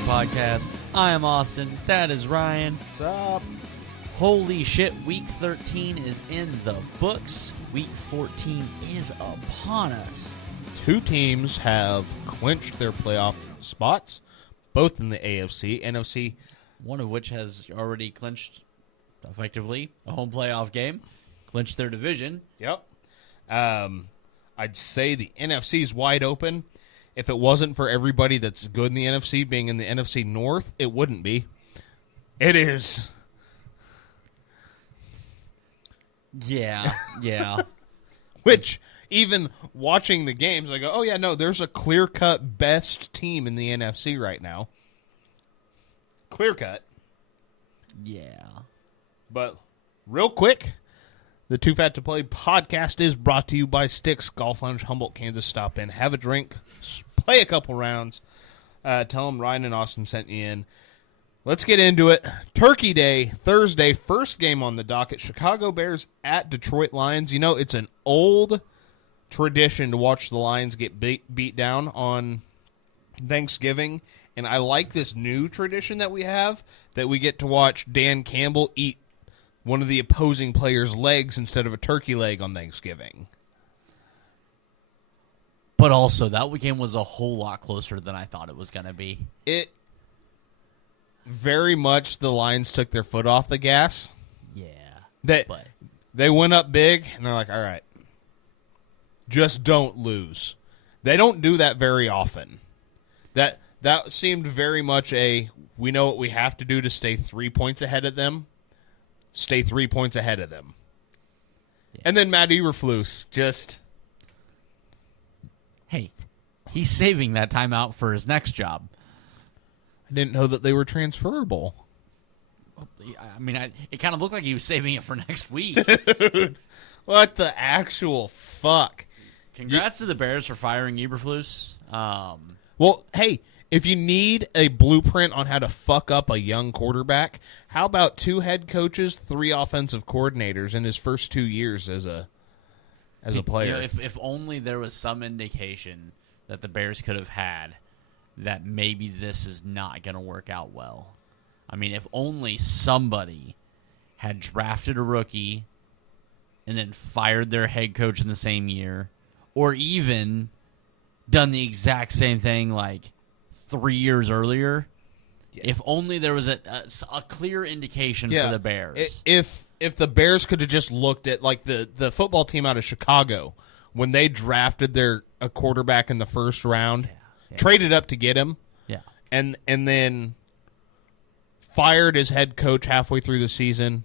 Play podcast. I am Austin. That is Ryan. What's up? Holy shit, week 13 is in the books. Week 14 is upon us. Two teams have clinched their playoff spots, both in the AFC, NFC. One of which has already clinched, effectively, a home playoff game. Clinched their division. Yep. I'd say the NFC's wide open. If it wasn't for everybody that's good in the NFC being in the NFC North, it wouldn't be. It is. Yeah. Which, even watching the games, I go, oh yeah, no, there's a clear-cut best team in the NFC right now. Clear-cut. Yeah. But real quick, the Too Fat to Play podcast is brought to you by Sticks Golf Lounge, Humboldt, Kansas. Stop in, have a drink, play a couple rounds. Tell them Ryan and Austin sent you in. Let's get into it. Turkey Day, Thursday, first game on the docket. Chicago Bears at Detroit Lions. You know, it's an old tradition to watch the Lions get beat down on Thanksgiving. And I like this new tradition that we have, that we get to watch Dan Campbell eat one of the opposing player's legs instead of a turkey leg on Thanksgiving. But also, that game was a whole lot closer than I thought it was going to be. It very much, the Lions took their foot off the gas. Yeah. They went up big, and they're like, all right, just don't lose. They don't do that very often. That seemed very much we know what we have to do to stay 3 points ahead of them. Stay 3 points ahead of them. Yeah. And then Matt Eberflus just... Hey, he's saving that timeout for his next job. I didn't know that they were transferable. I mean, it kind of looked like he was saving it for next week. Dude, what the actual fuck? Congrats to the Bears for firing Eberflus. Well, hey, if you need a blueprint on how to fuck up a young quarterback, how about 2 head coaches, 3 offensive coordinators in his first 2 years as a player? You know, if only there was some indication that the Bears could have had that maybe this is not going to work out well. I mean, if only somebody had drafted a rookie and then fired their head coach in the same year, or even done the exact same thing like 3 years earlier. Yeah. If only there was a clear indication for the Bears. If the Bears could have just looked at, like, the football team out of Chicago, when they drafted a quarterback in the first round, traded up to get him, and then fired his head coach halfway through the season,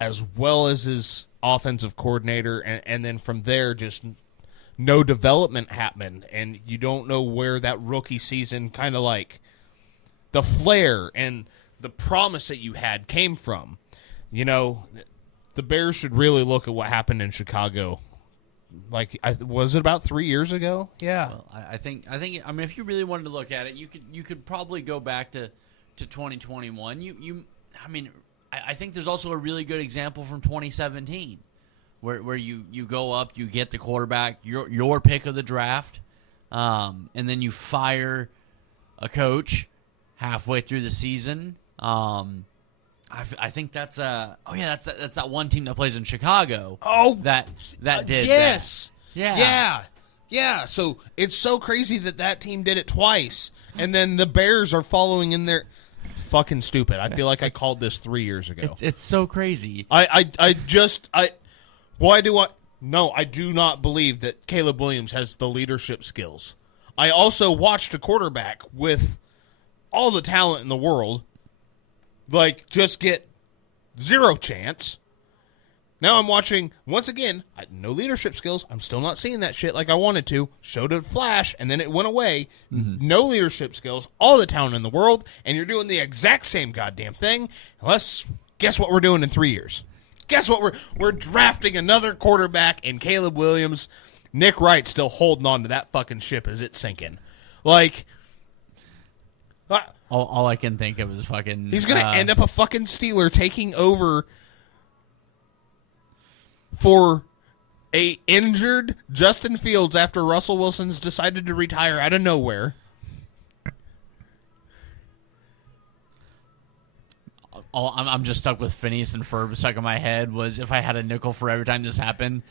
as well as his offensive coordinator, and then from there just no development happened, and you don't know where that rookie season, kind of like the flair and the promise that you had, came from. You know, the Bears should really look at what happened in Chicago. Like, was it about 3 years ago? Yeah. Well, I think. I mean, if you really wanted to look at it, you could probably go back to 2021. I think there's also a really good example from 2017. Where you go up, you get the quarterback, your pick of the draft, and then you fire a coach halfway through the season. I think that's that's that one team that plays in Chicago. Oh, that did yes, that. Yeah. So it's so crazy that team did it twice, and then the Bears are following in there. Fucking stupid. I feel like I called this 3 years ago. It's so crazy. No, I do not believe that Caleb Williams has the leadership skills. I also watched a quarterback with all the talent in the world, like, just get zero chance. Now I'm watching, once again, no leadership skills. I'm still not seeing that shit like I wanted to. Showed a flash, and then it went away. Mm-hmm. No leadership skills, all the talent in the world, and you're doing the exact same goddamn thing. Guess what we're doing in 3 years? Guess what? We're drafting another quarterback in Caleb Williams. Nick Wright's still holding on to that fucking ship as it's sinking. Like, all I can think of is fucking... He's going to end up a fucking Steeler taking over for a injured Justin Fields after Russell Wilson's decided to retire out of nowhere. all I'm just stuck with Phineas and Ferb stuck in my head was if I had a nickel for every time this happened,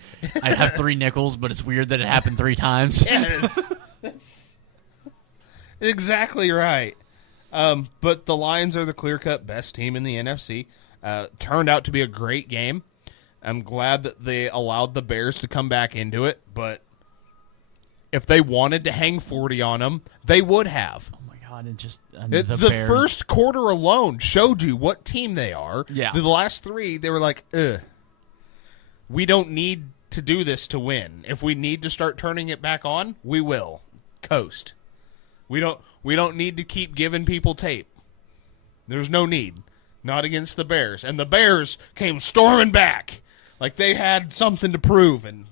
I'd have 3 nickels, but it's weird that it happened 3 times. Yeah, that's exactly right. But the Lions are the clear-cut best team in the NFC. Turned out to be a great game. I'm glad that they allowed the Bears to come back into it, but if they wanted to hang 40 on them, they would have. Oh my God! It just the first quarter alone showed you what team they are. Yeah. The last 3, they were like, ugh. We don't need to do this to win. If we need to start turning it back on, we will. Coast. We don't need to keep giving people tape. There's no need. Not against the Bears. And the Bears came storming back like they had something to prove. And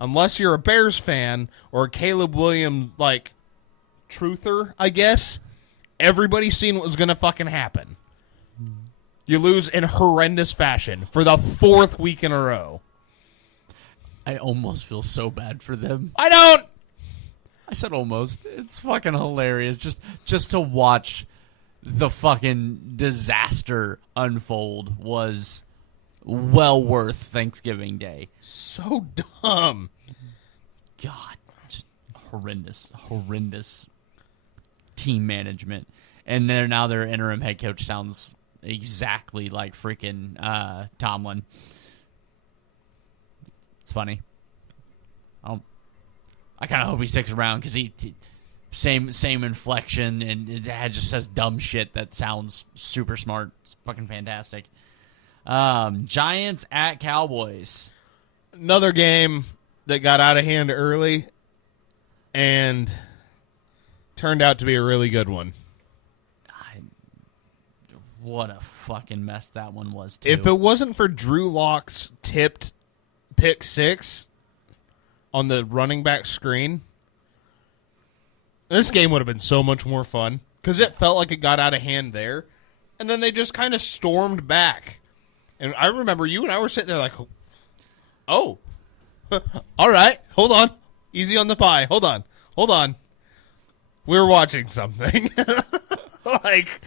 unless you're a Bears fan or a Caleb Williams, like, truther, I guess, everybody's seen what was going to fucking happen. You lose in horrendous fashion for the 4th week in a row. I almost feel so bad for them. I don't. I said almost. It's fucking hilarious just to watch the fucking disaster unfold was well worth Thanksgiving Day. So dumb. God, just horrendous team management. And now their interim head coach sounds exactly like freaking Tomlin. It's funny. I kind of hope he sticks around because he same inflection and it just says dumb shit that sounds super smart. It's fucking fantastic. Giants at Cowboys. Another game that got out of hand early and turned out to be a really good one. What a fucking mess that one was, too. If it wasn't for Drew Lock's tipped pick 6 on the running back screen, this game would have been so much more fun because it felt like it got out of hand there. And then they just kind of stormed back. And I remember you and I were sitting there like, oh, all right, hold on. Easy on the pie. Hold on. We were watching something. Like...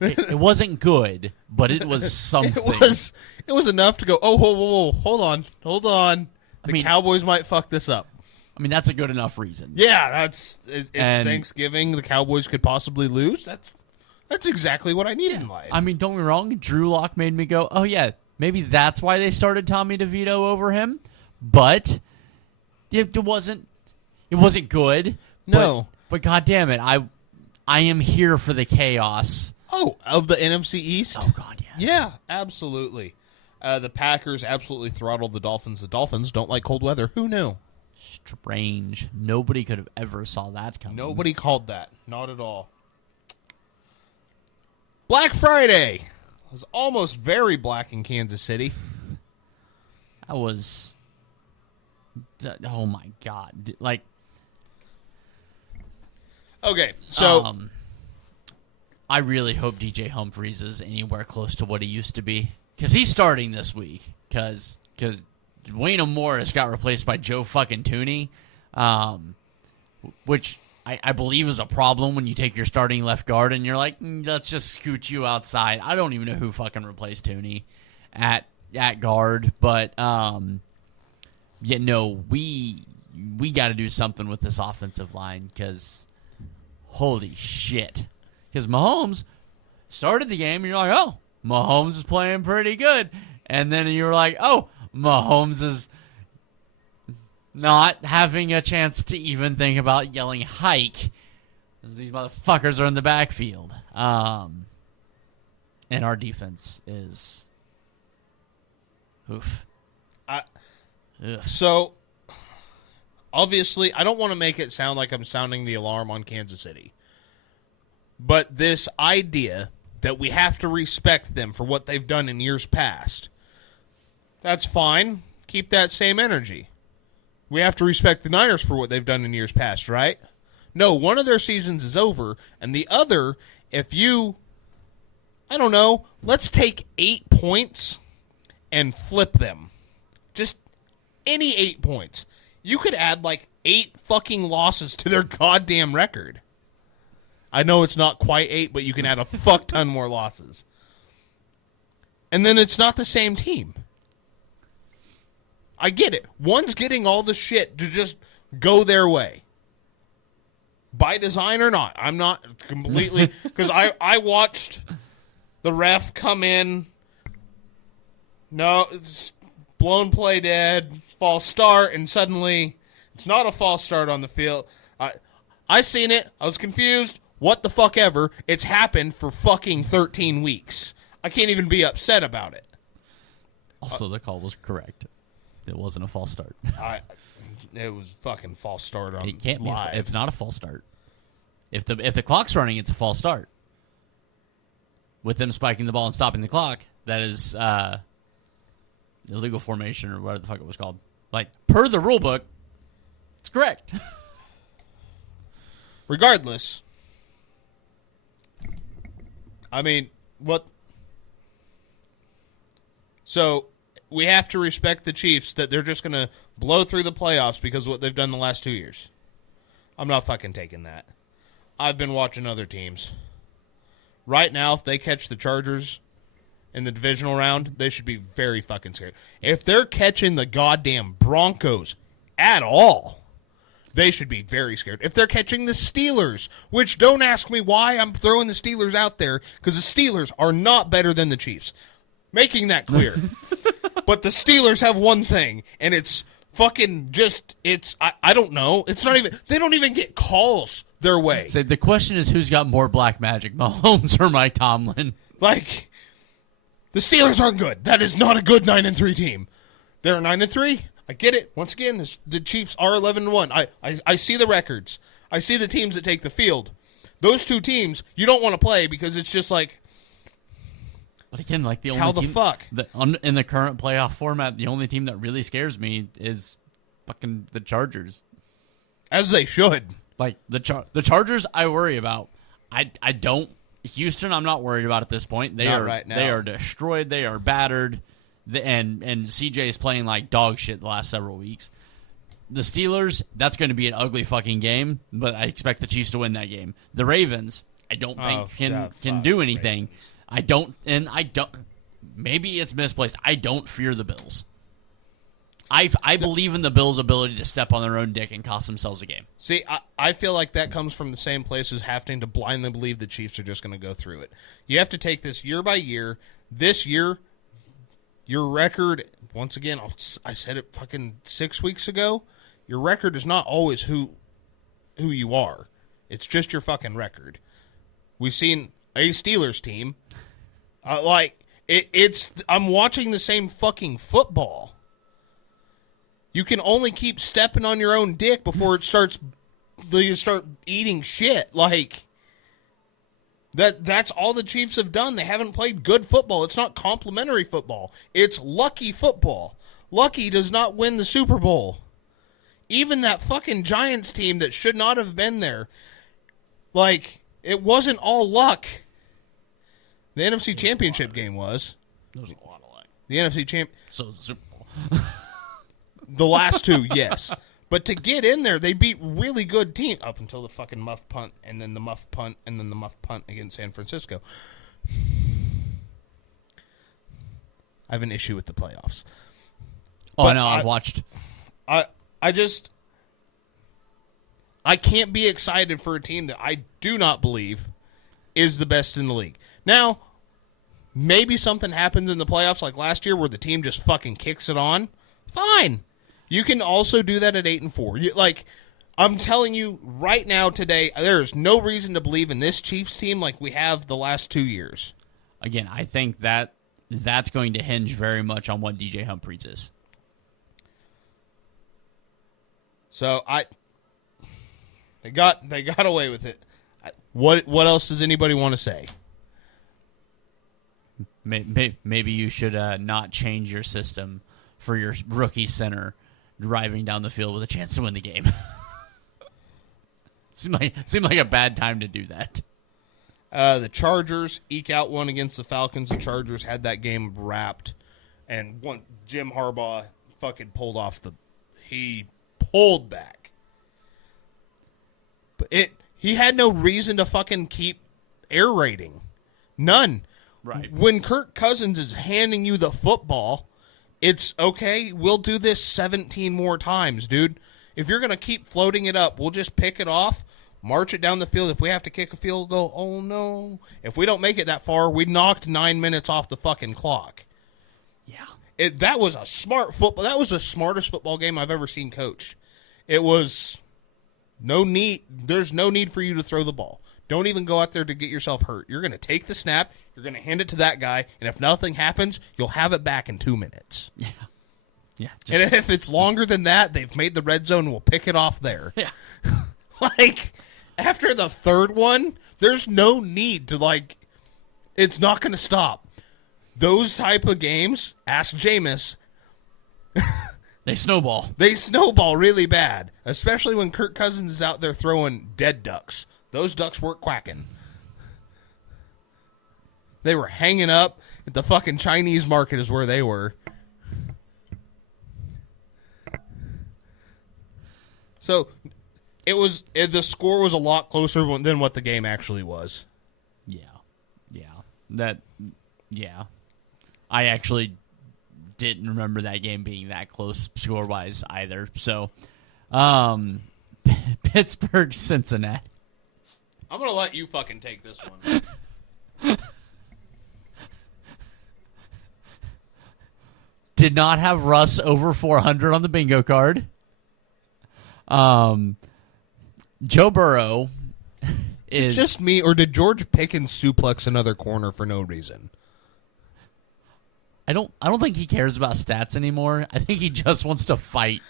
It wasn't good, but it was something. It was enough to go, oh, whoa, hold on. The Cowboys might fuck this up. I mean, that's a good enough reason. Yeah, it's Thanksgiving. The Cowboys could possibly lose. That's exactly what I need in life. I mean, don't get me wrong. Drew Lock made me go, oh, yeah, maybe that's why they started Tommy DeVito over him. But it wasn't good. No. But God damn it, I am here for the chaos. Oh, of the NFC East? Oh, God, yes. Yeah, absolutely. The Packers absolutely throttled the Dolphins. The Dolphins don't like cold weather. Who knew? Strange. Nobody could have ever saw that coming. Nobody called that. Not at all. Black Friday. It was almost very black in Kansas City. That was... Oh, my God. Like... Okay, so... I really hope DJ Humphries is anywhere close to what he used to be. Because he's starting this week. Because Wayne Morris got replaced by Joe fucking Tooney. Which I believe is a problem when you take your starting left guard and you're like, let's just scoot you outside. I don't even know who fucking replaced Tooney at guard. But, yeah, no, we got to do something with this offensive line. Because, holy shit. Because Mahomes started the game, and you're like, oh, Mahomes is playing pretty good. And then you're like, oh, Mahomes is not having a chance to even think about yelling hike. These motherfuckers are in the backfield. And our defense is... Oof. So, obviously, I don't want to make it sound like I'm sounding the alarm on Kansas City. But this idea that we have to respect them for what they've done in years past, that's fine. Keep that same energy. We have to respect the Niners for what they've done in years past, right? No, one of their seasons is over, and the other, if you, I don't know, let's take 8 points and flip them. Just any 8 points. You could add like 8 fucking losses to their goddamn record. I know it's not quite 8, but you can add a fuck ton more losses. And then it's not the same team. I get it. One's getting all the shit to just go their way. By design or not. I'm not completely... Because I watched the ref come in. No, it's blown play dead. False start. And suddenly, it's not a false start on the field. I seen it. I was confused. What the fuck ever. It's happened for fucking 13 weeks. I can't even be upset about it. Also, the call was correct. It wasn't a false start. It was fucking false start on It can't live. be. It's not a false start. If the clock's running, it's a false start. With them spiking the ball and stopping the clock, that is illegal formation or whatever the fuck it was called. Like, per the rule book, it's correct. Regardless, I mean, what... So, we have to respect the Chiefs that they're just going to blow through the playoffs because of what they've done the last 2 years. I'm not fucking taking that. I've been watching other teams. Right now, if they catch the Chargers in the divisional round, they should be very fucking scared. If they're catching the goddamn Broncos at all, they should be very scared. If they're catching the Steelers, which don't ask me why I'm throwing the Steelers out there, because the Steelers are not better than the Chiefs. Making that clear. But the Steelers have one thing, and it's fucking just, I don't know. It's not even, they don't even get calls their way. So the question is, who's got more black magic, Mahomes or Mike Tomlin? Like, the Steelers aren't good. That is not a good 9-3 team. They're 9-3. I get it. Once again, the Chiefs are 11-1. I see the records. I see the teams that take the field. Those two teams, you don't want to play because it's just like, but again, like the only how the team, fuck? In the current playoff format, the only team that really scares me is fucking the Chargers. As they should. Like the Chargers, I worry about. I don't. Houston, I'm not worried about at this point. They Not are right now. They are destroyed. They are battered. And CJ is playing like dog shit the last several weeks. The Steelers, that's going to be an ugly fucking game, but I expect the Chiefs to win that game. The Ravens, I don't think can do anything. Ravens. I don't. Maybe it's misplaced. I don't fear the Bills. I believe in the Bills' ability to step on their own dick and cost themselves a game. See, I feel like that comes from the same place as having to blindly believe the Chiefs are just going to go through it. You have to take this year by year. This year, your record, once again, I said it fucking 6 weeks ago, your record is not always who you are. It's just your fucking record. We've seen a Steelers team. I'm watching the same fucking football. You can only keep stepping on your own dick before you start eating shit. Like, that's all the Chiefs have done. They haven't played good football. It's not complimentary football. It's lucky football. Lucky does not win the Super Bowl. Even that fucking Giants team that should not have been there, like, it wasn't all luck. The NFC Championship game was. There was a lot of luck. The NFC Champ. So the Super Bowl. The last two, yes. But to get in there, they beat really good teams up until the fucking muff punt, and then the muff punt, and then the muff punt against San Francisco. I have an issue with the playoffs. Oh, I know. I've watched. I can't be excited for a team that I do not believe is the best in the league. Now, maybe something happens in the playoffs like last year where the team just fucking kicks it on. Fine. You can also do that at 8-4. Like, I'm telling you right now today, there is no reason to believe in this Chiefs team like we have the last 2 years. Again, I think that's going to hinge very much on what DJ Humphries is. So they got away with it. What else does anybody want to say? Maybe you should not change your system for your rookie center driving down the field with a chance to win the game. Seemed like a bad time to do that. The Chargers eke out one against the Falcons. The Chargers had that game wrapped, and Jim Harbaugh fucking pulled back. But He had no reason to fucking keep air raiding. None. Right. When Kirk Cousins is handing you the football, it's okay, we'll do this 17 more times, dude. If you're going to keep floating it up, we'll just pick it off, march it down the field. If we have to kick a field goal, oh no. If we don't make it that far, we knocked 9 minutes off the fucking clock. Yeah. That was a smart football. That was the smartest football game I've ever seen coached. It was no need. There's no need for you to throw the ball. Don't even go out there to get yourself hurt. You're going to take the snap. You're going to hand it to that guy. And if nothing happens, you'll have it back in 2 minutes. Yeah. Yeah. And if it's longer than that, they've made the red zone. We'll pick it off there. Yeah. Like, after the third one, there's no need to, it's not going to stop. Those type of games, ask Jameis, they snowball. They snowball really bad, especially when Kirk Cousins is out there throwing dead ducks. Those ducks weren't quacking. They were hanging up at the fucking Chinese market is where they were. So the score was a lot closer than what the game actually was. Yeah. I actually didn't remember that game being that close score-wise either. So, Pittsburgh, Cincinnati. I'm going to let you fucking take this one. Did not have Russ over 400 on the bingo card. Joe Burrow is it just me, or did George Pickens suplex another corner for no reason? I don't think he cares about stats anymore. I think he just wants to fight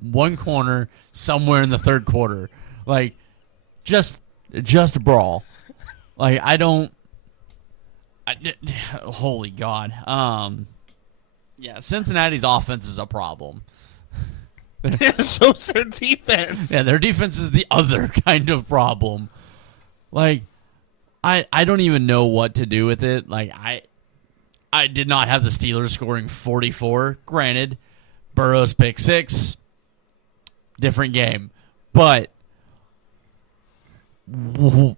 one corner somewhere in the third quarter. Like, just brawl. Like, holy God. Yeah, Cincinnati's offense is a problem. So's their defense. Yeah, their defense is the other kind of problem. Like, I don't even know what to do with it. Like, I did not have the Steelers scoring 44. Granted, Burrow's pick 6, different game. But that's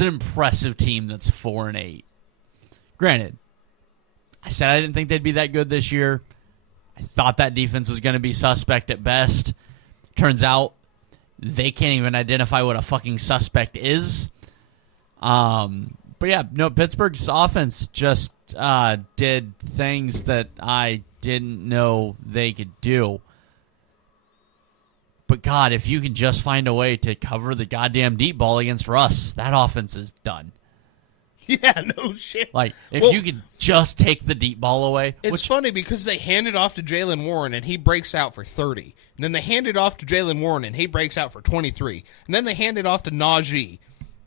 an impressive team that's 4-8. Granted, I said I didn't think they'd be that good this year. I thought that defense was going to be suspect at best. Turns out they can't even identify what a fucking suspect is. But yeah, no, Pittsburgh's offense just did things that I didn't know they could do. But God, if you can just find a way to cover the goddamn deep ball against Russ, that offense is done. Yeah, no shit. Like, if you could just take the deep ball away. It's funny because they hand it off to Jaylen Warren and he breaks out for 30. And then they hand it off to Jaylen Warren and he breaks out for 23. And then they hand it off to Najee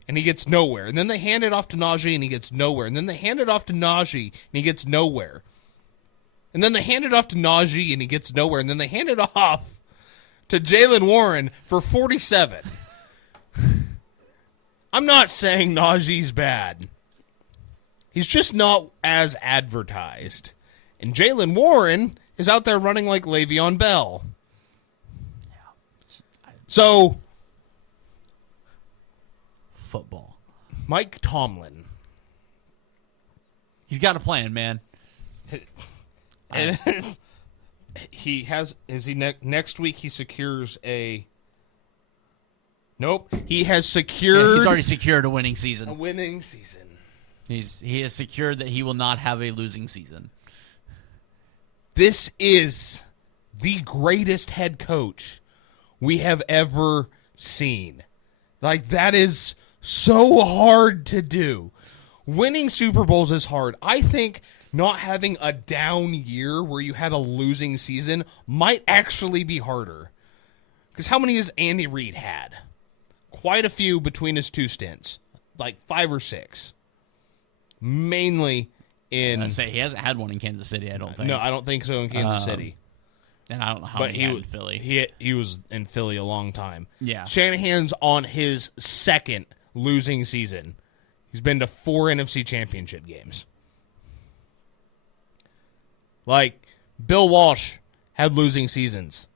and he gets nowhere. And then they hand it off to Najee and he gets nowhere. And then they hand it off to Najee and he gets nowhere. And then they hand it off to Najee and he gets nowhere. And then they hand it off to Jaylen Warren for 47. I'm not saying Najee's bad. He's just not as advertised. And Jaylen Warren is out there running like Le'Veon Bell. So, football. Mike Tomlin. He's got a plan, man. He has. Is he next week? He secures a. Nope. He has secured. He's already secured a winning season. A winning season. He has secured that he will not have a losing season. This is the greatest head coach we have ever seen. Like, that is so hard to do. Winning Super Bowls is hard. I think not having a down year where you had a losing season might actually be harder. Because how many has Andy Reid had? Quite a few between his two stints. Like 5 or 6. Mainly in... I say he hasn't had one in Kansas City, I don't think. No, I don't think so in Kansas City. And I don't know how many he had in Philly. He was in Philly a long time. Yeah. Shanahan's on his second losing season. He's been to 4 NFC Championship games. Like, Bill Walsh had losing seasons.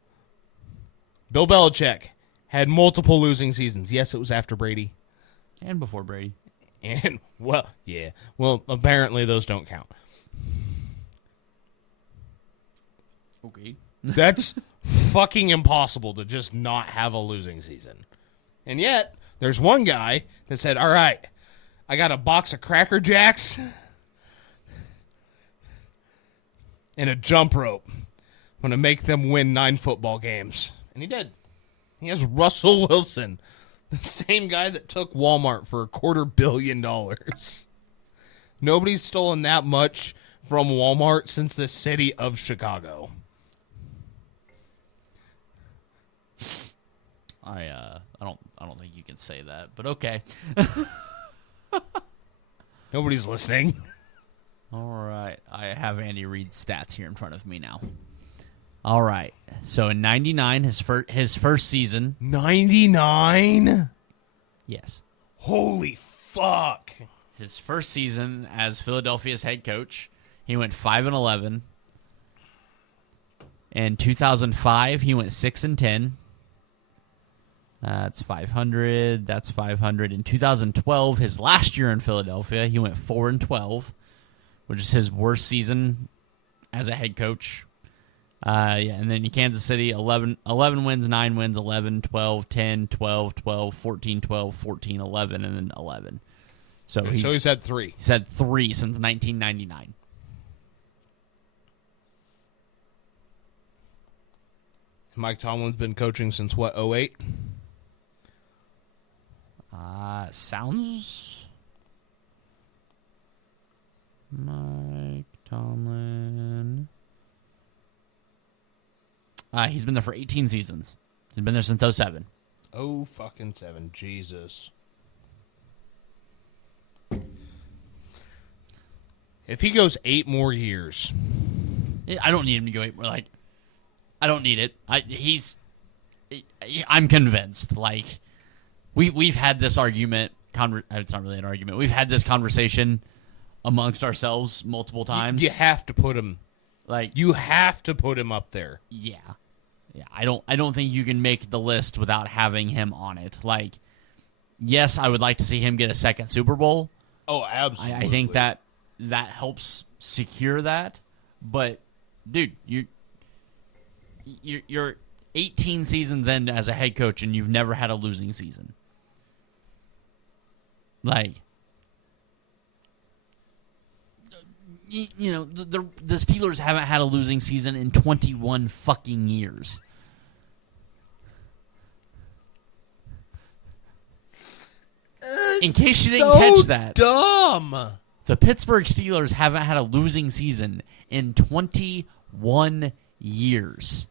Bill Belichick had multiple losing seasons. Yes, it was after Brady. And before Brady. And, well, yeah. Well, apparently those don't count. Okay. That's fucking impossible to just not have a losing season. And yet, there's one guy that said, all right, I got a box of Cracker Jacks and a jump rope. I'm going to make them win 9 football games. And he did. He has Russell Wilson, the same guy that took Walmart for $250 million. Nobody's stolen that much from Walmart since the city of Chicago. I don't think you can say that, but okay. Nobody's listening. All right. I have Andy Reid's stats here in front of me now. All right. So in 99, his first season. 99? Yes. Holy fuck. His first season as Philadelphia's head coach, he went 5-11. In 2005, he went 6-10. That's 500. That's 500. In 2012, his last year in Philadelphia, he went 4-12, which is his worst season as a head coach. And then in Kansas City, 11 wins, 9 wins, 11, 12, 10, 12, 12, 14, 12, 14, 11, and then 11. So he's had 3. He's had 3 since 1999. Mike Tomlin's been coaching since what, 08? Sounds... Mike Tomlin... he's been there for 18 seasons. He's been there since 07. Oh, fucking 7. Jesus. If he goes 8 more years... I don't need him to go 8 more. Like, I don't need it. I'm convinced. Like, we've had this argument. It's not really an argument. We've had this conversation amongst ourselves multiple times. You have to put him... Like, you have to put him up there. Yeah. I don't think you can make the list without having him on it. Like, yes, I would like to see him get a second Super Bowl. Oh, absolutely. I think that helps secure that. But, dude, you're 18 seasons in as a head coach and you've never had a losing season. Like, you know, the Steelers haven't had a losing season in 21 fucking years. In case you didn't catch that, dumb. the Pittsburgh Steelers haven't had a losing season in 21 years.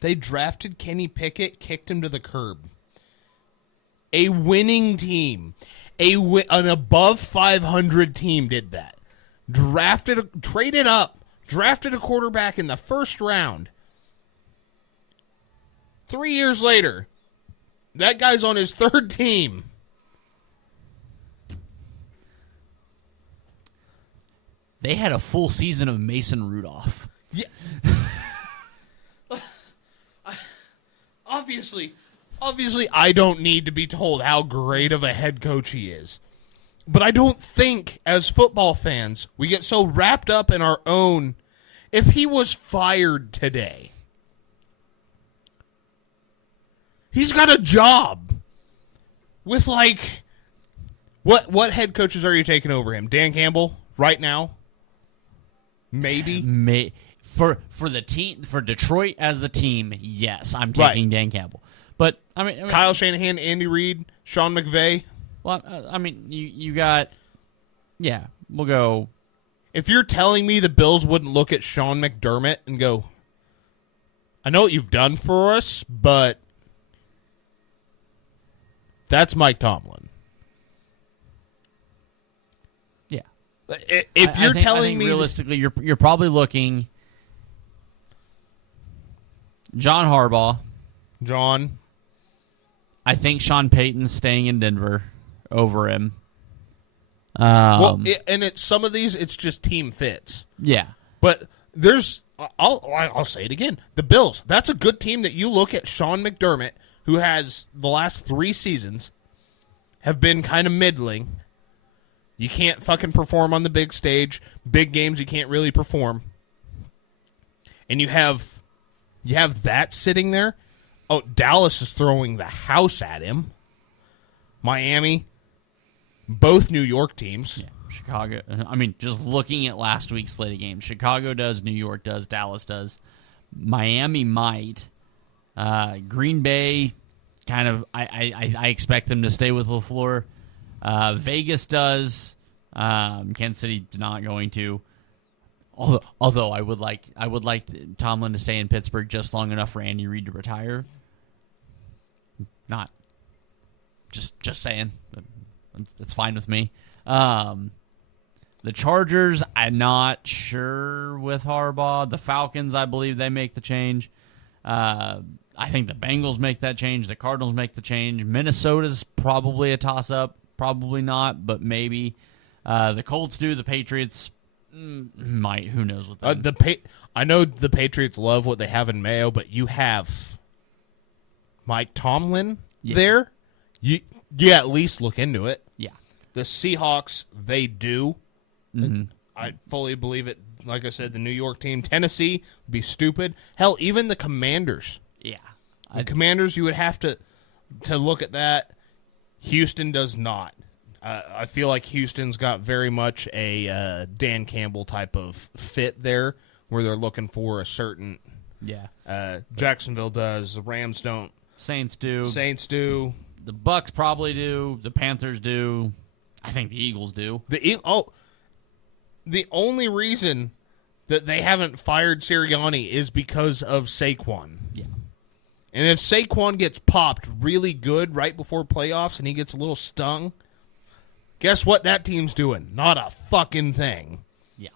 They drafted Kenny Pickett, kicked him to the curb. A winning team, an above 500 team did that. Traded up, drafted a quarterback in the first round. 3 years later, that guy's on his 3rd team. They had a full season of Mason Rudolph. Yeah. Obviously, I don't need to be told how great of a head coach he is. But I don't think, as football fans, we get so wrapped up in our own... If he was fired today, he's got a job with, like... What head coaches are you taking over him? Dan Campbell, right now? Maybe? For the team, for Detroit as the team, yes, I'm taking Dan Campbell. But, I mean... Kyle Shanahan, Andy Reid, Sean McVay... Well, I mean, you got... Yeah, we'll go... If you're telling me the Bills wouldn't look at Sean McDermott and go, I know what you've done for us, but that's Mike Tomlin. Yeah. If you're telling me... Realistically, you're probably looking... John Harbaugh. John. I think Sean Payton's staying in Denver over him. And some of these, it's just team fits. Yeah. But there's I'll say it again. The Bills. That's a good team that you look at. Sean McDermott, who has the last 3 seasons have been kind of middling. You can't fucking perform on the big stage. Big games, you can't really perform. And you have that sitting there. Oh, Dallas is throwing the house at him. Miami, both New York teams. Yeah, Chicago. I mean, just looking at last week's slate of games, Chicago does, New York does, Dallas does. Miami might. Green Bay, kind of, I expect them to stay with LaFleur. Vegas does. Kansas City not going to. Although I would like Tomlin to stay in Pittsburgh just long enough for Andy Reid to retire. Not. Just saying. That's fine with me. The Chargers, I'm not sure with Harbaugh. The Falcons, I believe they make the change. I think the Bengals make that change. The Cardinals make the change. Minnesota's probably a toss-up. Probably not, but maybe. The Colts do. The Patriots might. Who knows what that I know the Patriots love what they have in Mayo, but you have Mike Tomlin there. You at least look into it. Yeah. The Seahawks, they do. Mm-hmm. I fully believe it. Like I said, the New York team. Tennessee would be stupid. Hell, even the Commanders. Yeah. The Commanders, you would have to look at that. Houston does not. I feel like Houston's got very much a Dan Campbell type of fit there, where they're looking for a certain. Yeah. Jacksonville does. The Rams don't. Saints do. The Bucks probably do. The Panthers do. I think the Eagles do. The only reason that they haven't fired Sirianni is because of Saquon. Yeah. And if Saquon gets popped really good right before playoffs and he gets a little stung, guess what that team's doing? Not a fucking thing. Yeah.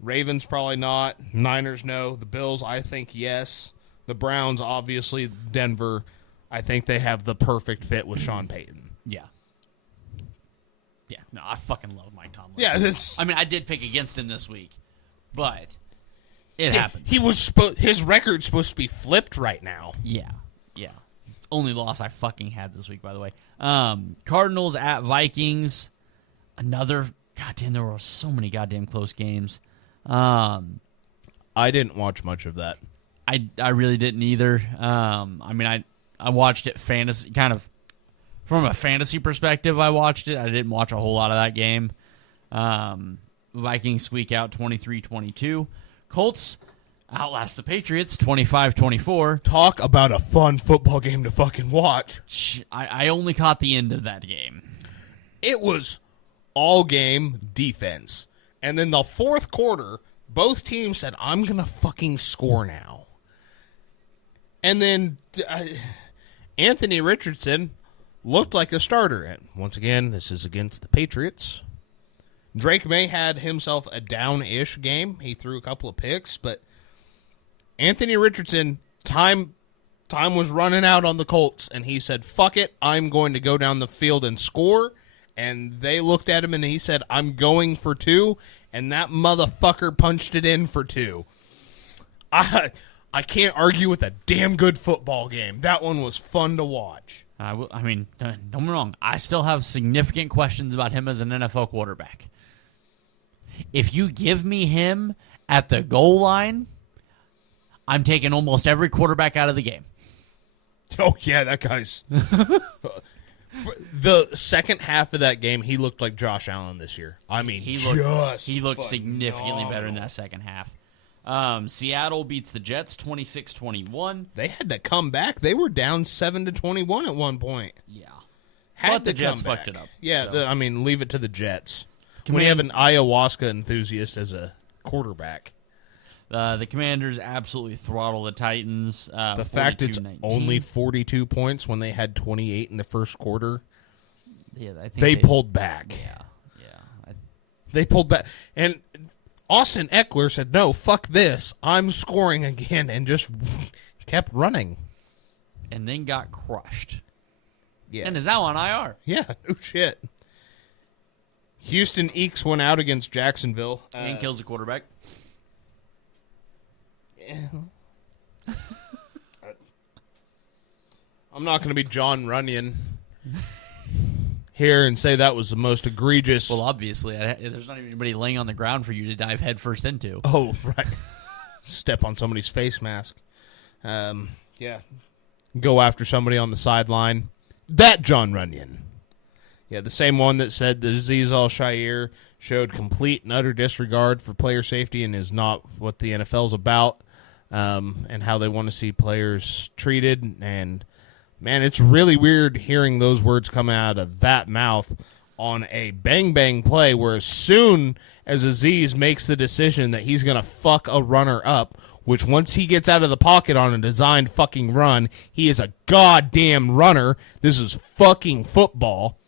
Ravens probably not. Niners, no. The Bills, I think, yes. The Browns, obviously. Denver, I think they have the perfect fit with Sean Payton. Yeah. Yeah. No, I fucking love Mike Tomlin. Yeah, I mean, I did pick against him this week, but it happens. His record's supposed to be flipped right now. Yeah. Yeah. Only loss I fucking had this week, by the way. Cardinals at Vikings. Another. Goddamn, there were so many goddamn close games. I didn't watch much of that. I really didn't either. I mean, I watched it fantasy, kind of from a fantasy perspective. I watched it. I didn't watch a whole lot of that game. Vikings squeak out 23-22. Colts outlast the Patriots 25-24. Talk about a fun football game to fucking watch. I only caught the end of that game. It was all game defense. And then the fourth quarter, both teams said, I'm going to fucking score now. And then Anthony Richardson looked like a starter. And once again, this is against the Patriots. Drake May had himself a down-ish game. He threw a couple of picks, but Anthony Richardson, time was running out on the Colts, and he said, fuck it, I'm going to go down the field and score. And they looked at him, and he said, I'm going for 2, and that motherfucker punched it in for 2. I can't argue with a damn good football game. That one was fun to watch. I mean, don't get me wrong. I still have significant questions about him as an NFL quarterback. If you give me him at the goal line, I'm taking almost every quarterback out of the game. Oh, yeah, that guy's... The second half of that game, he looked like Josh Allen this year. I mean, he looked significantly better in that second half. Seattle beats the Jets 26-21. They had to come back. They were down 7-21 at one point. Yeah. But the Jets fucked it up. Yeah, so. I mean, leave it to the Jets. When you have an ayahuasca enthusiast as a quarterback. The Commanders absolutely throttle the Titans. The fact it's only 42 points when they had 28 in the first quarter. Yeah, I think they pulled back. Yeah. They pulled back. And Austin Eckler said, no, fuck this. I'm scoring again, and just kept running. And then got crushed. Yeah. And is now on IR. Yeah, no shit. Houston ekes one out against Jacksonville. And kills the quarterback. I'm not going to be John Runyon here and say that was the most egregious. Well, obviously, there's not even anybody laying on the ground for you to dive headfirst into. Oh, right. Step on somebody's face mask. Yeah. Go after somebody on the sideline. That John Runyon. Yeah, the same one that said that Azeez Al-Shaair showed complete and utter disregard for player safety and is not what the NFL's about, and how they want to see players treated. And, man, it's really weird hearing those words come out of that mouth on a bang-bang play where as soon as Azeez makes the decision that he's going to fuck a runner up, which once he gets out of the pocket on a designed fucking run, he is a goddamn runner. This is fucking football.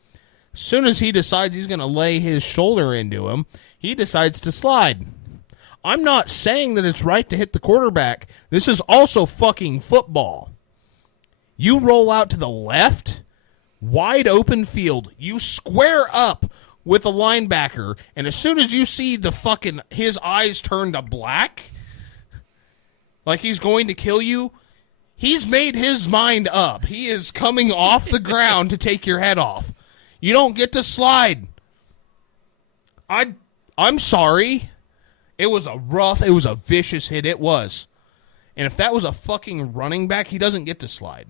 As soon as he decides he's going to lay his shoulder into him, he decides to slide. I'm not saying that it's right to hit the quarterback. This is also fucking football. You roll out to the left, wide open field. You square up with a linebacker, and as soon as you see the fucking his eyes turn to black, like he's going to kill you, he's made his mind up. He is coming off the ground to take your head off. You don't get to slide. I'm sorry. It was a vicious hit. It was. And if that was a fucking running back, he doesn't get to slide.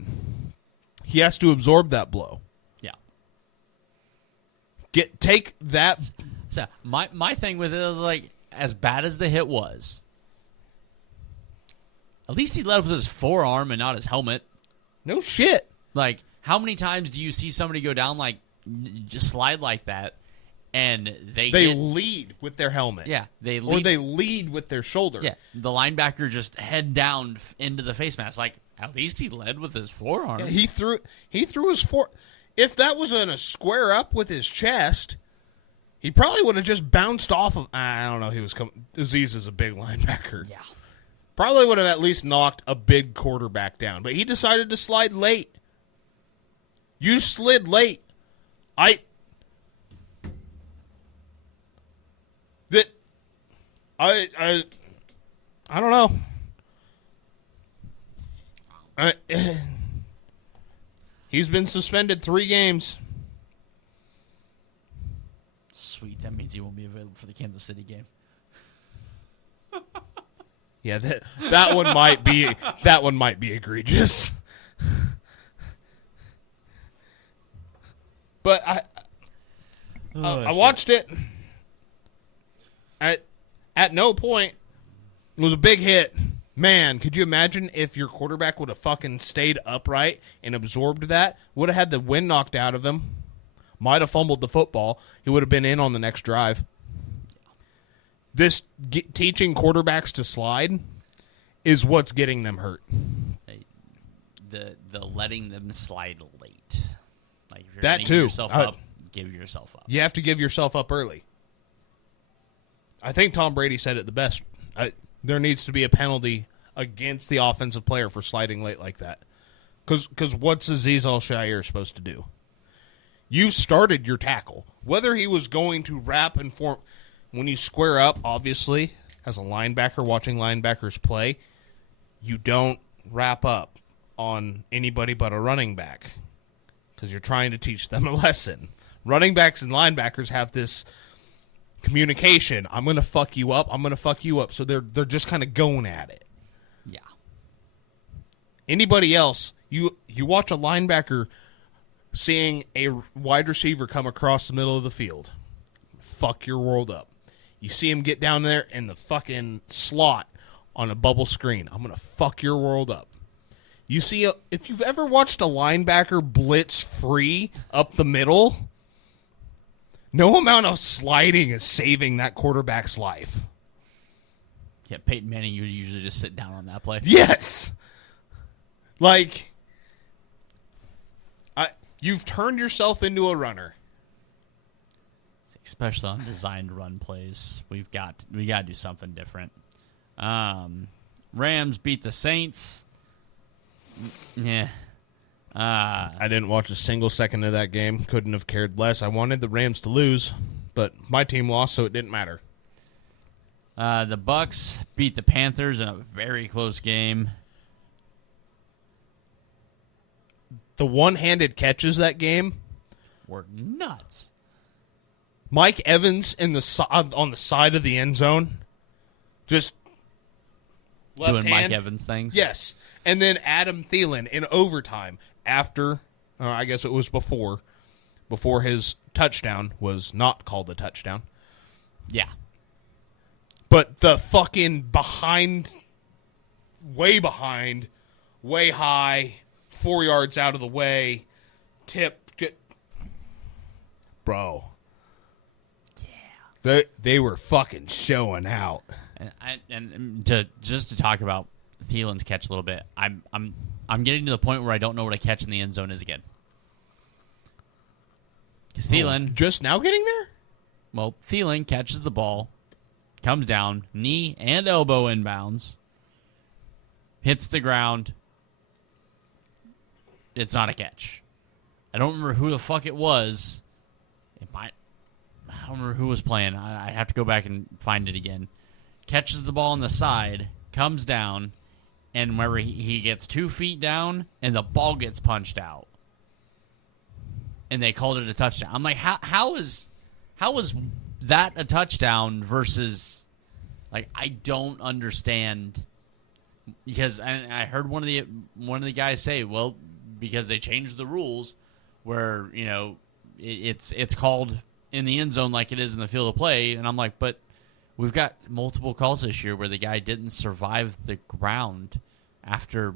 He has to absorb that blow. Yeah. Take that. So my thing with it is, like, as bad as the hit was, at least he led with his forearm and not his helmet. No shit. Like, how many times do you see somebody go down, like, just slide like that, and they lead with their helmet? Yeah, they lead with their shoulder. Yeah, the linebacker just head down into the face mask. Like, at least he led with his forearm. Yeah, he threw his If that was in a square up with his chest, he probably would have just bounced off of. I don't know. Azeez is a big linebacker. Yeah, probably would have at least knocked a big quarterback down. But he decided to slide late. You slid late. I don't know. He's been suspended 3 games. Sweet. That means he won't be available for the Kansas City game. Yeah, that one might be egregious. But I watched it. At no point, it was a big hit. Man, could you imagine if your quarterback would have fucking stayed upright and absorbed that? Would have had the wind knocked out of him. Might have fumbled the football. He would have been in on the next drive. This teaching quarterbacks to slide is what's getting them hurt. The letting them slide late. Like, if you're that too. Yourself up, give yourself up. You have to give yourself up early. I think Tom Brady said it the best. There needs to be a penalty against the offensive player for sliding late like that. Because what's Azeez Al-Shaair supposed to do? You started your tackle. Whether he was going to wrap and form... When you square up, obviously, as a linebacker watching linebackers play, you don't wrap up on anybody but a running back because you're trying to teach them a lesson. Running backs and linebackers have this communication. I'm going to fuck you up. I'm going to fuck you up. So they're just kind of going at it. Yeah. Anybody else, you watch a linebacker seeing a wide receiver come across the middle of the field. Fuck your world up. You see him get down there in the fucking slot on a bubble screen. I'm going to fuck your world up. You see, if you've ever watched a linebacker blitz free up the middle, no amount of sliding is saving that quarterback's life. Yeah, Peyton Manning, you usually just sit down on that play. Yes. Like, you've turned yourself into a runner. Especially on designed run plays, we got to do something different. Rams beat the Saints. Yeah. I didn't watch a single second of that game. Couldn't have cared less. I wanted the Rams to lose, but my team lost, so it didn't matter. The Bucks beat the Panthers in a very close game. The one-handed catches that game were nuts. Mike Evans on the side of the end zone, just left doing hand. Mike Evans things. Yes, and then Adam Thielen in overtime after, I guess it was before his touchdown was not called a touchdown. Yeah. But the fucking way high, 4 yards out of the way, bro. Yeah. They were fucking showing out. And to talk about Thielen's catch a little bit, I'm getting to the point where I don't know what a catch in the end zone is again. Because Thielen just now getting there? Well, Thielen catches the ball, comes down, knee and elbow inbounds, hits the ground. It's not a catch. I don't remember who the fuck it was. I don't remember who was playing. I have to go back and find it again. Catches the ball on the side, comes down, and whenever he gets 2 feet down, and the ball gets punched out. And they called it a touchdown. I'm like, how is that a touchdown versus, like, I don't understand, because I heard one of the guys say, well, because they changed the rules where, you know, it's called in the end zone like it is in the field of play, and I'm like, but we've got multiple calls this year where the guy didn't survive the ground after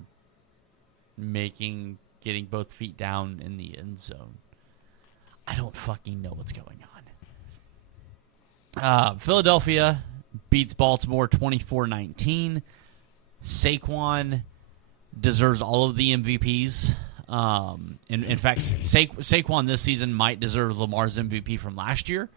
getting both feet down in the end zone. I don't fucking know what's going on. Philadelphia beats Baltimore 24-19. Saquon deserves all of the MVPs. In fact, Saquon this season might deserve Lamar's MVP from last year.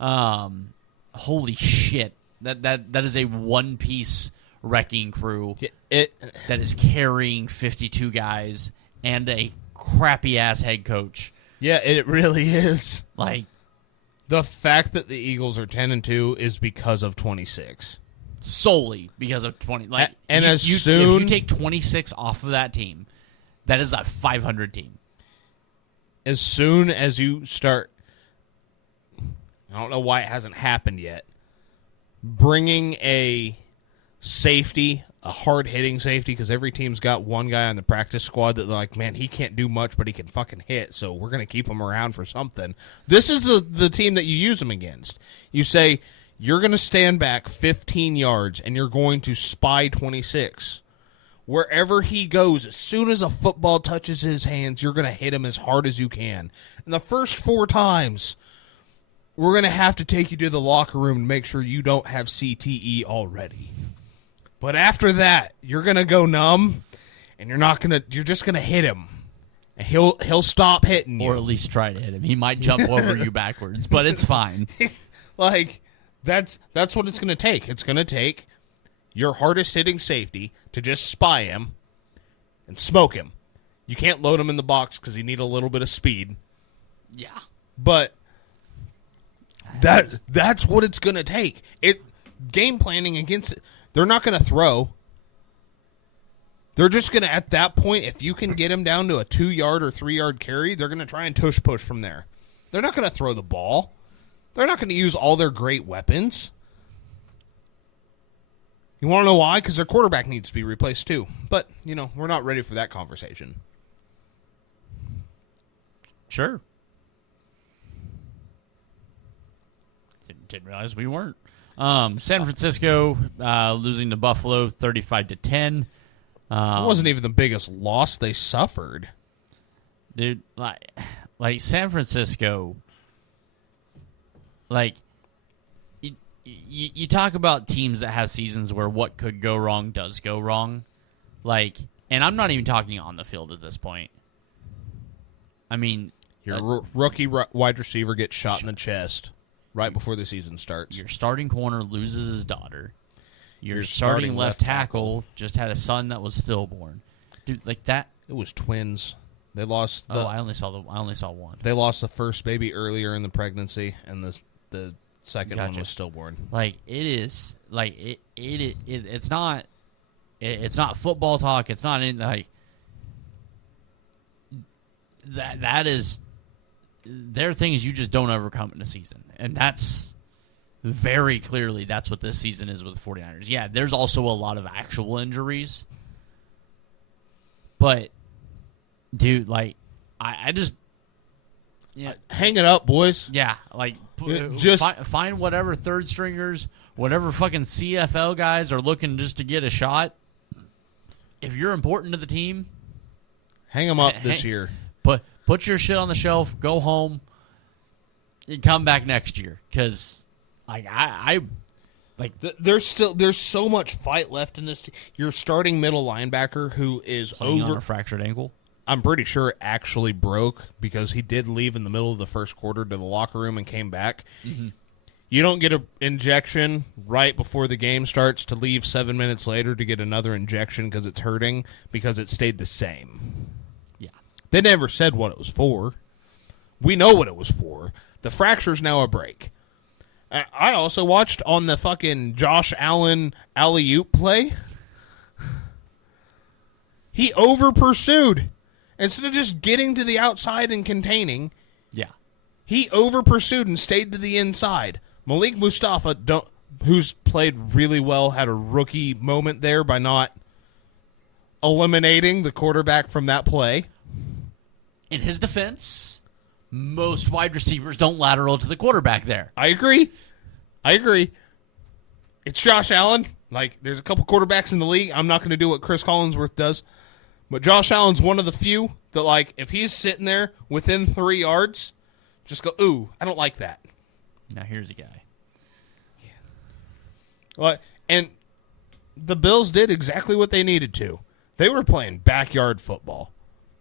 Holy shit. That is a one-piece wrecking crew that is carrying 52 guys and a crappy-ass head coach. Yeah, it really is. Like, the fact that the Eagles are 10-2 is because of 26. Solely because of 20. Like, and if you take 26 off of that team, that is a 500 team. As soon as you start, I don't know why it hasn't happened yet, bringing a safety, a hard-hitting safety, because every team's got one guy on the practice squad that they're like, man, he can't do much, but he can fucking hit, so we're going to keep him around for something. This is the team that you use him against. You say, you're going to stand back 15 yards, and you're going to spy 26. Wherever he goes, as soon as a football touches his hands, you're going to hit him as hard as you can. And the first 4 times, we're going to have to take you to the locker room and make sure you don't have CTE already. But after that, you're going to go numb, and you're just going to hit him. And he'll stop hitting you. Or at least try to hit him. He might jump over you backwards, but it's fine. Like, that's what it's going to take. It's going to take your hardest hitting safety to just spy him and smoke him. You can't load him in the box because you need a little bit of speed. Yeah. But that's what it's going to take. Game planning against it. They're not going to throw. They're just going to, at that point, if you can get him down to a 2-yard or 3-yard carry, they're going to try and push from there. They're not going to throw the ball. They're not going to use all their great weapons. You want to know why? Because their quarterback needs to be replaced too. But, we're not ready for that conversation. Sure. Didn't realize we weren't. San Francisco losing to Buffalo 35-10. It wasn't even the biggest loss they suffered. Dude, like San Francisco, like, you talk about teams that have seasons where what could go wrong does go wrong. Like, and I'm not even talking on the field at this point. I mean, your rookie wide receiver gets shot in the chest right before the season starts. Your starting corner loses his daughter. Your starting left tackle just had a son that was stillborn. Dude, like that. It was twins. They lost. I only saw one. They lost the first baby earlier in the pregnancy, and the Second one was stillborn. Like it is, like it's not football talk. It's not in like that is there are things you just don't overcome in a season, and that's very clearly that's what this season is with the 49ers. Yeah, there's also a lot of actual injuries, but dude, like I just. Yeah, hang it up, boys. Yeah, like just find whatever third stringers, whatever fucking CFL guys are looking just to get a shot. If you're important to the team, hang them up this year. Put your shit on the shelf. Go home. And come back next year because, like there's so much fight left in this. Your starting middle linebacker who is on a fractured ankle. I'm pretty sure it actually broke because he did leave in the middle of the first quarter to the locker room and came back. Mm-hmm. You don't get an injection right before the game starts to leave 7 minutes later to get another injection because it's hurting because it stayed the same. Yeah. They never said what it was for. We know what it was for. The fracture's now a break. I also watched on the fucking Josh Allen alley-oop play. He over-pursued. Instead of just getting to the outside and containing, he over-pursued and stayed to the inside. Malik Mustafa, who's played really well, had a rookie moment there by not eliminating the quarterback from that play. In his defense, most wide receivers don't lateral to the quarterback there. I agree. It's Josh Allen. Like, there's a couple quarterbacks in the league. I'm not going to do what Chris Collinsworth does. But Josh Allen's one of the few that, like, if he's sitting there within 3 yards, just go, ooh, I don't like that. Now here's a guy. Yeah. Well, and the Bills did exactly what they needed to. They were playing backyard football.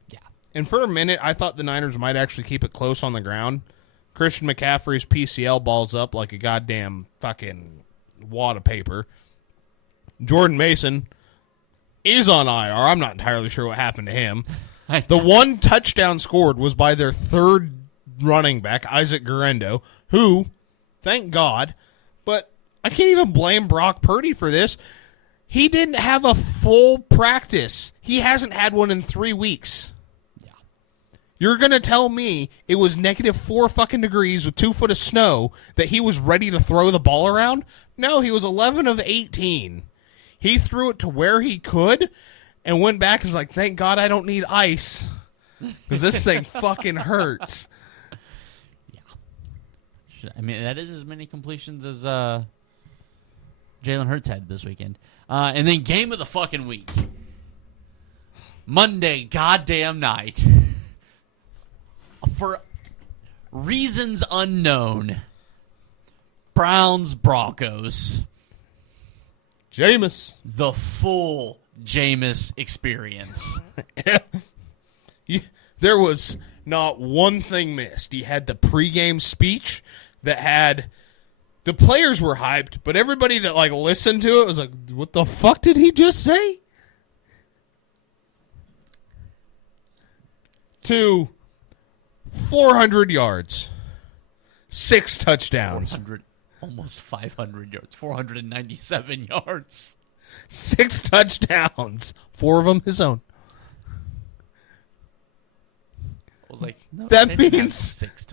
Yeah. And for a minute, I thought the Niners might actually keep it close on the ground. Christian McCaffrey's PCL balls up like a goddamn fucking wad of paper. Jordan Mason is on IR. I'm not entirely sure what happened to him. The one touchdown scored was by their third running back, Isaac Guerendo, who, thank God, but I can't even blame Brock Purdy for this. He didn't have a full practice. He hasn't had one in 3 weeks. Yeah. You're going to tell me it was -4 fucking degrees with 2 foot of snow that he was ready to throw the ball around? No, he was 11 of 18. He threw it to where he could and went back and was like, thank God I don't need ice because this thing fucking hurts. Yeah. I mean, that is as many completions as Jalen Hurts had this weekend. And then game of the fucking week. Monday goddamn night. For reasons unknown, Browns-Broncos. Jameis. The full Jameis experience. There was not one thing missed. He had the pregame speech that had... The players were hyped, but everybody that like listened to it was like, what the fuck did he just say? To 400 yards. 6 touchdowns. Almost 500 yards. 497 yards. 6 touchdowns. 4 of them his own. I was like, no, that means 6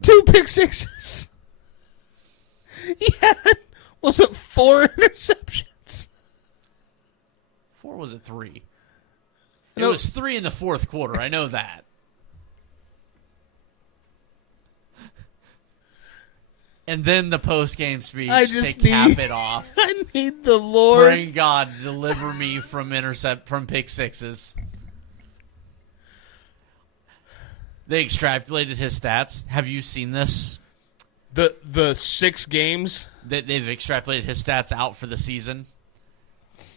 2 pick sixes. He had, was it 4 interceptions? 4 was it 3? It was 3 in the fourth quarter. I know that. And then the post-game speech to cap it off. I need the Lord. Praying God deliver me from pick sixes. They extrapolated his stats. Have you seen this? The 6 games that they've extrapolated his stats out for the season.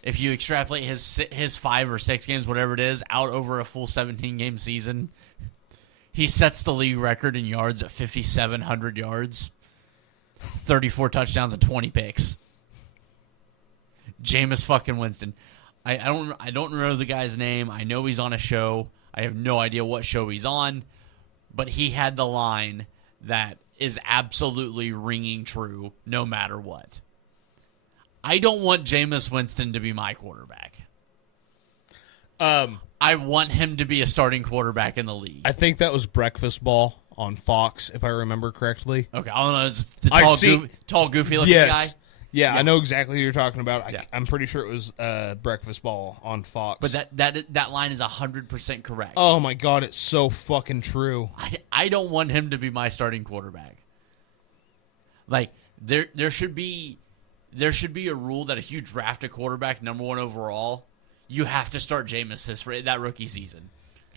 If you extrapolate his 5 or 6 games, whatever it is, out over a full 17-game season, he sets the league record in yards at 5,700 yards. 34 touchdowns and 20 picks. Jameis fucking Winston. I don't know the guy's name. I know he's on a show. I have no idea what show he's on, but he had the line that is absolutely ringing true no matter what. I don't want Jameis Winston to be my quarterback. I want him to be a starting quarterback in the league. I think that was Breakfast Ball on Fox, if I remember correctly. Okay, I don't know. It's the tall, goofy-looking guy. Yeah, I know exactly who you're talking about. I'm pretty sure it was Breakfast Ball on Fox. But that line is 100% correct. Oh, my God, it's so fucking true. I don't want him to be my starting quarterback. Like, there should be a rule that if you draft a quarterback number 1 overall, you have to start Jameis for that rookie season.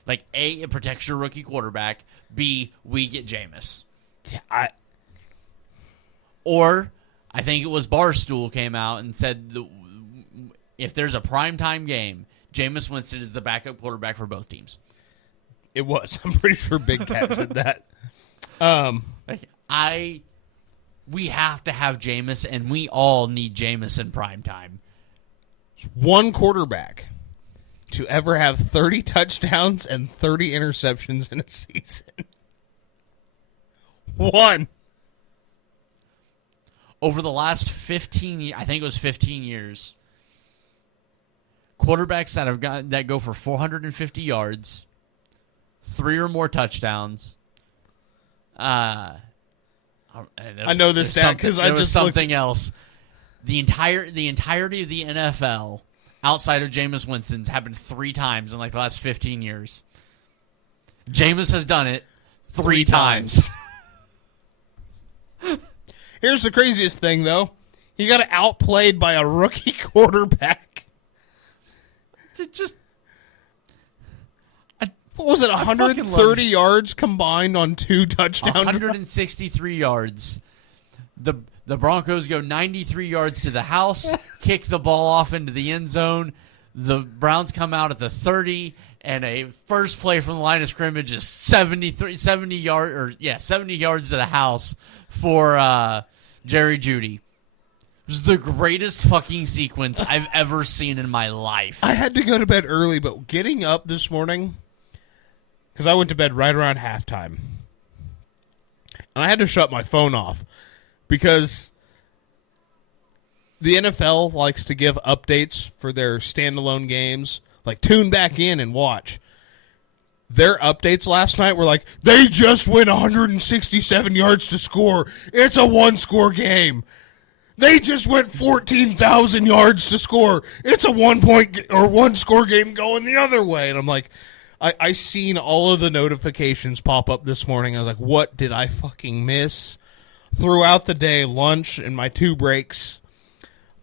Like, A, it protects your rookie quarterback. B, we get Jameis. Yeah, Or, I think it was Barstool came out and said if there's a primetime game, Jameis Winston is the backup quarterback for both teams. It was. I'm pretty sure Big Cat said that. We have to have Jameis, and we all need Jameis in primetime. One quarterback to ever have 30 touchdowns and 30 interceptions in a season. One. Over the last 15 years, I think it was 15 years, quarterbacks that go for 450 yards, 3 or more touchdowns. I know this stat because I just something else. The entirety of the NFL outside of Jameis Winston's happened 3 times in like the last 15 years. Jameis has done it 3 times. Here's the craziest thing, though. He got outplayed by a rookie quarterback. What was it, 130 yards combined on 2 touchdowns? 163 yards. The Broncos go 93 yards to the house, kick the ball off into the end zone. The Browns come out at the 30, and a first play from the line of scrimmage is 70 yards to the house for Jerry Jeudy. It was the greatest fucking sequence I've ever seen in my life. I had to go to bed early, but getting up this morning, because I went to bed right around halftime, and I had to shut my phone off because the NFL likes to give updates for their standalone games. Like, tune back in and watch. Their updates last night were like, they just went 167 yards to score. It's a 1-score game. They just went 14,000 yards to score. It's a 1-score game going the other way. And I'm like, I seen all of the notifications pop up this morning. I was like, what did I fucking miss? Throughout the day, lunch and my 2 breaks,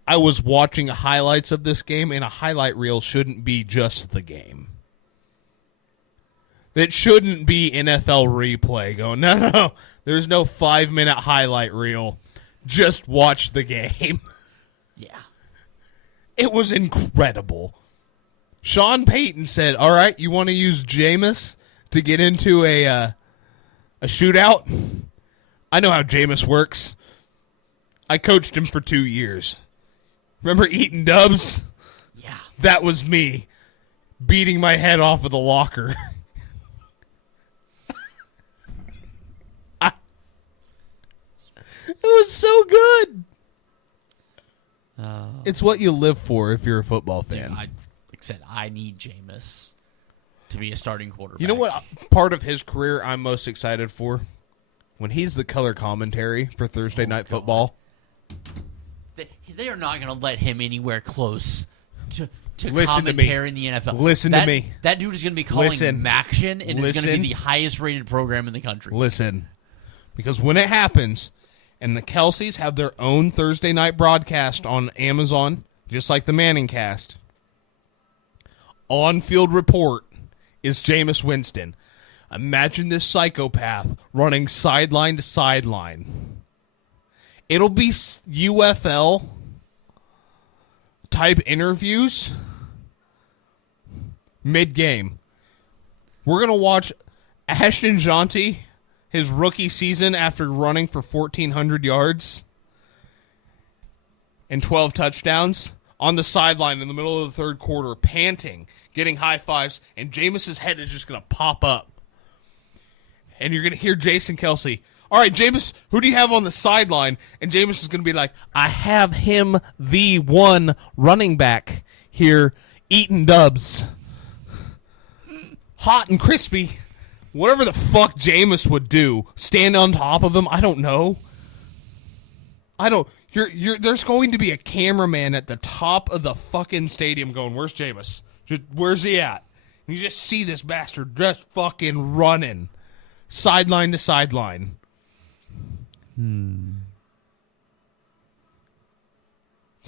I was watching highlights of this game, and a highlight reel shouldn't be just the game. It shouldn't be NFL replay going, no, there's no 5-minute highlight reel. Just watch the game. Yeah. It was incredible. Sean Payton said, all right, you want to use Jameis to get into a shootout? I know how Jameis works. I coached him for 2 years. Remember eating dubs? Yeah. That was me beating my head off of the locker. It was so good. It's what you live for if you're a football fan. Dude, like I said, I need Jameis to be a starting quarterback. You know what part of his career I'm most excited for? When he's the color commentary for Thursday Night Football. They are not going to let him anywhere close to Listen commentary in the NFL. Listen to me. That dude is going to be calling Maction, and it's going to be the highest rated program in the country. Listen, because when it happens, and the Kelseys have their own Thursday night broadcast on Amazon, just like the Manning cast, on-field report is Jameis Winston. Imagine this psychopath running sideline to sideline. It'll be UFL type interviews mid-game. We're going to watch Ashton Jeanty, his rookie season after running for 1,400 yards and 12 touchdowns, on the sideline in the middle of the third quarter, panting, getting high fives, and Jameis's head is just going to pop up. And you're going to hear Jason Kelce, all right, Jameis, who do you have on the sideline? And Jameis is going to be like, I have him, the one running back here, eating dubs. Hot and crispy. Whatever the fuck Jameis would do, stand on top of him, I don't know. There's going to be a cameraman at the top of the fucking stadium going, where's Jameis? Where's he at? And you just see this bastard just fucking running. Sideline to sideline. You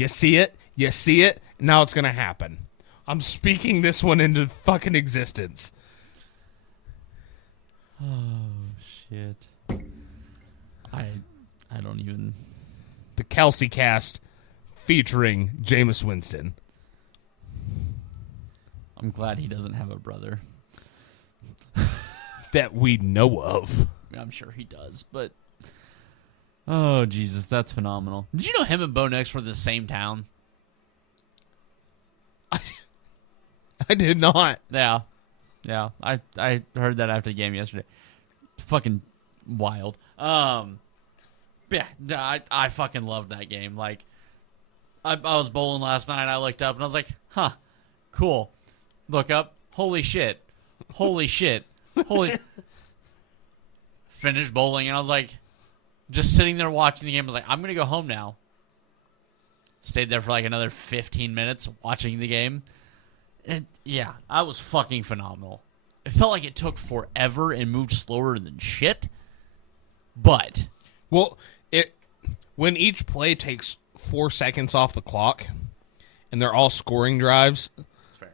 see it? You see it? Now it's going to happen. I'm speaking this one into fucking existence. Oh, shit. I don't even... The Kelsey cast featuring Jameis Winston. I'm glad he doesn't have a brother. That we know of. I'm sure he does, but... Oh, Jesus, that's phenomenal. Did you know him and Bo Nix were the same town? I did not. Yeah. Yeah, I heard that after the game yesterday. Fucking wild. Yeah, I fucking loved that game. Like, I was bowling last night. I looked up and I was like, huh, cool. Look up. Holy shit. Holy shit. Holy. Finished bowling and I was like, just sitting there watching the game. I was like, I'm going to go home now. Stayed there for like another 15 minutes watching the game. And yeah, I was fucking phenomenal. It felt like it took forever and moved slower than shit. But. Well, when each play takes 4 seconds off the clock and they're all scoring drives. That's fair.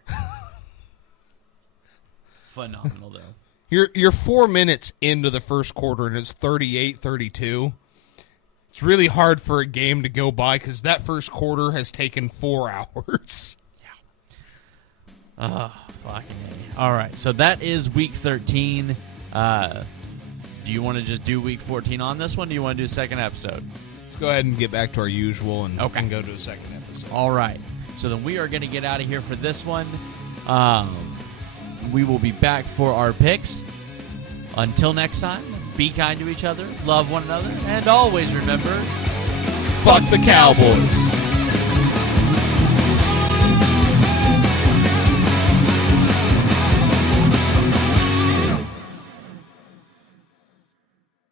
Phenomenal, though. You're 4 minutes into the first quarter and it's 38-32. It's really hard for a game to go by because that first quarter has taken 4 hours. Oh, fucking A. All right, so that is week 13. Do you want to just do week 14 on this one? Do you want to do a second episode? Let's go ahead and get back to our usual and go to a second episode. All right, so then we are going to get out of here for this one. We will be back for our picks. Until next time, be kind to each other, love one another, and always remember, fuck the Cowboys.